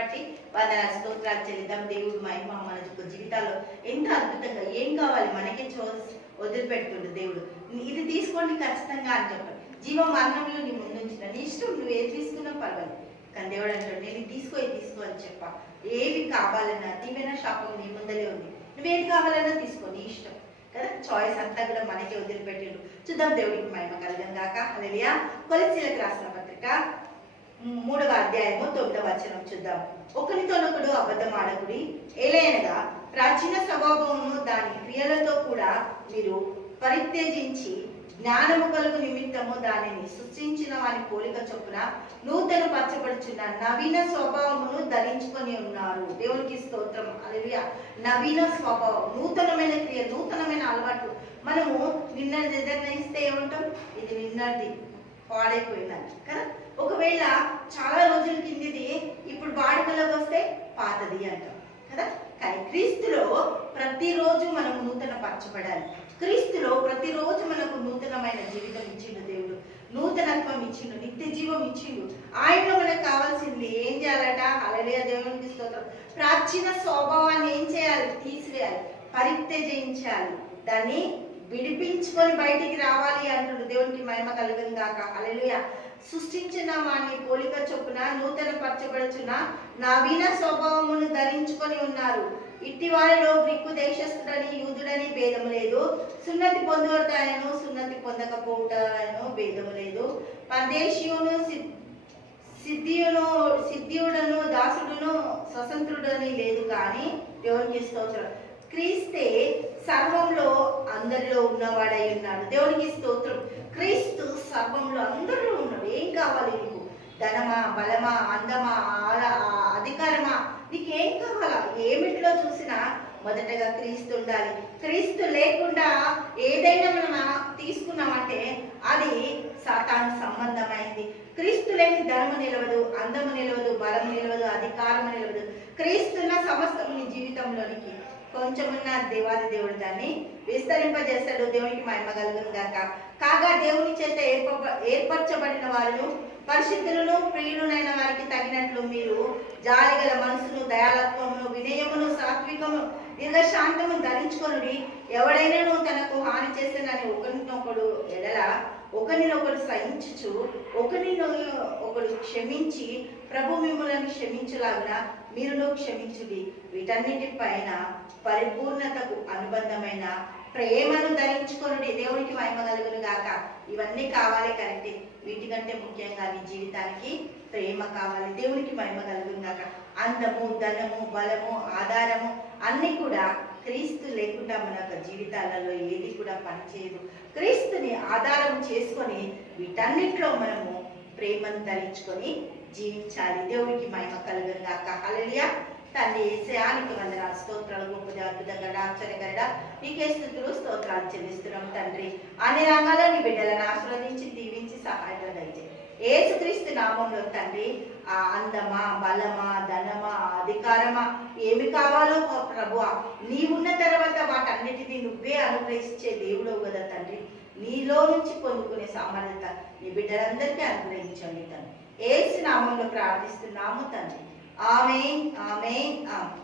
బట్టి వాళ్ళ స్తోత్రాలు చెల్లిద్దాం. దేవుడు మహిమ మన జీవితాల్లో ఎంత అద్భుతంగా ఏం కావాలి మనకే చో వదిలిపెడుతుండు దేవుడు. ఇది తీసుకోండి ఖచ్చితంగా అని చెప్పండి. జీవ మరణంలో నీ ముందుంచిన నీ ఇష్టం నువ్వు ఏది తీసుకున్నా పర్వాలేదు. కానీ దేవుడు అంటాడు నేను తీసుకో తీసుకో అని చెప్ప. ఏది కావాలన్నా దీవైనా శాపం నీ ముందలే ఉంది. నువ్వేది కావాలన్నా తీసుకో నీ ఇష్టం. కదా? చాయిస్ అంతా కూడా మనకే వదిలిపెట్టిండు. చూద్దాం దేవుడికి మహిమ కలగం కాక అదే కొలసీలకు రాసిన పత్రిక అధ్యాయము తొమ్మిదవ వచనం చూద్దాం. ఒకరితోనొకడు అబద్ధం ఆడకుడి ఏలైనగా ప్రాచీన స్వభావమును దాని క్రియలతో కూడా మీరు పరిత్యజించి జ్ఞానము కలుగు నిమిత్తము దానిని సృష్టించిన వారి పోలిక చొప్పున నూతన పరచబడుచున్న నవీన స్వభావమును ధరించుకొని ఉన్నారు. దేవునికి స్తోత్రం. అలలియ నవీన స్వభావం నూతనమైన క్రియ నూతనమైన అలవాటు. మనము నిన్న నిర్ణయిస్తే ఏమంటాం ఇది నిన్నది పాడైపోయిందని కదా? ఒకవేళ చాలా పాతది అంటాం కదా? కానీ క్రీస్తులో ప్రతిరోజు మనం నూతన పరచబడాలి క్రీస్తులో ప్రతిరోజు మనకు నూతనమైన జీవితం ఇచ్చిండు దేవుడు. నూతనత్వం ఇచ్చిండు నిత్య జీవం ఇచ్చిండు. ఆయనలో మనకు కావాల్సింది ఏం చేయాలట? అలలియ దేవునికి స్తోత్రం. ప్రాచీన స్వభావాన్ని ఏం చేయాలి? తీసివేయాలి. పరిత్యజించాలి. దాన్ని విడిపించుకొని బయటికి రావాలి అంటుడు దేవునికి మహిమ కలుగును గాక. అలలుయ సృష్టించిన వాణ్ణి పోలిక చొప్పున నూతన పరచబడుచున్న నవీన స్వభావమును ధరించుకొని ఉన్నారు. ఇట్టి వారిలో గ్రీకు దేశస్థుడని యూదుడని భేదం లేదు. సున్నతి పొందుతాయను సున్నతి పొందకపోవటాయను భేదం లేదు. పరదేశీయును సిద్ధియును సిద్ధియుడను దాసుడును స్వతంత్రుడని లేదు కానీ దేవునికి స్తోత్రం. క్రీస్తే సర్వంలో అందరిలో ఉన్నవాడై ఉన్నాడు. దేవునికి స్తోత్రం. క్రీస్తు సర్వంలో అందరిలో ఉన్నాడు. ఏం కావాలి నీకు? ధనమా బలమా అందమా ఆ- అధికారమా? నీకేం కావాలా? ఏమిటిలో చూసినా మొదటగా క్రీస్తు ఉండాలి. క్రీస్తు లేకుండా ఏదైనా మనం తీసుకున్నామంటే అది సాతాను సంబంధమైంది. క్రీస్తు లేని ధనము నిలవదు అందము నిలవదు బలము నిలవదు అధికారము నిలవదు. క్రీస్తున్న సమస్తము నీ జీవితంలోనికి. కొంచెమున్న దేవాది దేవుడు దాన్ని విస్తరింపజేస్తాడు దేవునికి మహిమ కలుగును గాక. కాగా దేవుని చేత ఏర్ప ఏర్పరచబడిన వారు పరిశుద్ధులను ప్రియులునైన వారికి తగినట్లు మీరు జాలిగల మనసును దయాలత్వమును వినయమును సాత్వికము దీర్ఘశాంతము ధరించుకొనుడి. ఎవడైనాను తనకు హాని చేసేనని ఒకరినొకడు ఎడల ఒకరినొకరు సహించుచు ఒకరిని ఒకడు క్షమించి ప్రభు మిమ్మల్ని క్షమించులాగున మీరులో క్షమించుడి. వీటన్నిటి పైన పరిపూర్ణతకు అనుబంధమైన ప్రేమను ధరించుకొనుడి. దేవునికి మహిమ కలుగును గాక. ఇవన్నీ కావాలి కరెక్టే. వీటికంటే ముఖ్యంగా నీ జీవితానికి ప్రేమ కావాలి. దేవునికి మహిమ కలుగును గాక. అందము ధనము బలము ఆధారము అన్ని కూడా క్రీస్తు లేకుండా మన యొక్క జీవితాలలో ఏది కూడా పనిచేయదు. క్రీస్తుని ఆధారం చేసుకొని వీటన్నిటిలో మనము ప్రేమను ధరించుకొని జీవించాలి. దేవుడికి మహిమ కలుగును గాక. హల్లెలూయా. తండ్రి ఏసయానికి వందన స్తోత్రాలు గొప్పది అద్భుతంగా ఆశ్చర్యకరడా నీకే స్థుతులు స్తోత్రాలు చెల్లిస్తున్నాం తండ్రి. అన్ని రంగాల్లో నీ బిడ్డలను ఆశీర్వదించి దీవించి సహాయం దయచే ఏసుక్రీస్తు నామంలో తండ్రి ఆ అందమా బలమా ధనమా అధికారమా ఏమి కావాలో ప్రభు. నీవున్న తర్వాత వాటన్నిటినీ నువ్వే అనుగ్రహించే దేవుడు కదా తండ్రి. నీలో నుంచి పొందుకునే సామర్థ్యత నీ బిడ్డలందరికీ అనుగ్రహించండి తండ్రి. ఏసు నామంలో ప్రార్థిస్తున్నాము తండ్రి. ఆమె ఆమె ఆమె